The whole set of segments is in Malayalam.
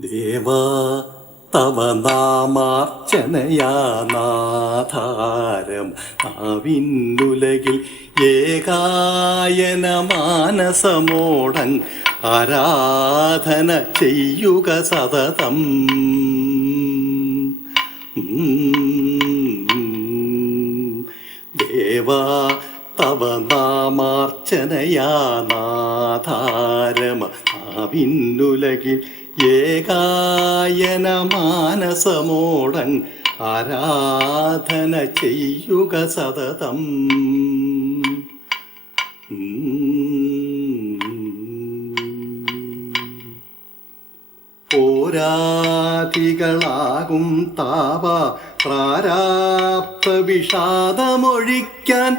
ദേവാ തവ നാമാർച്ചനയാനാധാരം. ആവിന്നുലകിൽ ഏകായന മാനസമോടൻ ആരാധന ചെയ്യുക സതതം. ദേവാ തവ നാമാർച്ചനയാനാധാരമ ആവിന്നുലകിൽ ഏകായന മാനസമോടൻ ആരാധന ചെയ്യുക സതതം. പോരാതികളാകും താപ പ്രാരാപ്ത വിഷാദമൊഴിക്കാൻ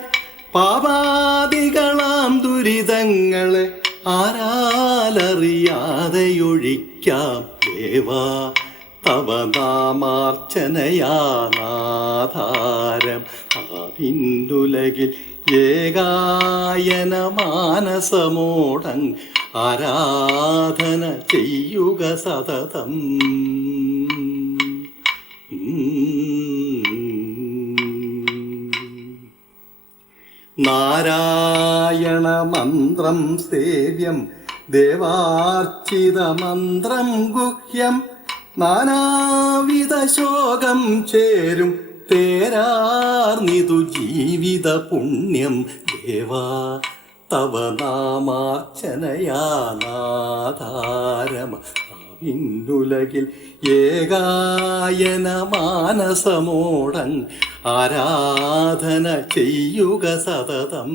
പാപാദികളാം ദുരിതങ്ങളെ ആരാലറിയാതെയൊഴിക്കാം ദേവാ തവ നാമാർച്ചനയാനാധാരം. ആവിന്നുലകിൽ ഏകായന മാനസമോടൻ ആരാധന ചെയ്യുക സതതം. നാരായണ മന്ത്രം സേവ്യം ദേവാർച്ചിത മന്ത്രം ഗുഹ്യം. നാനാവിധ ശോകം ചേരും തേരാർന്നിതു ജീവിത പുണ്യം. ദേവാ തവ നാമാർച്ചനയാനാധാരമ വിന്നുലകിൽ ഏകായന മാനസമോടൻ ആരാധന ചെയ്യുക സതതം.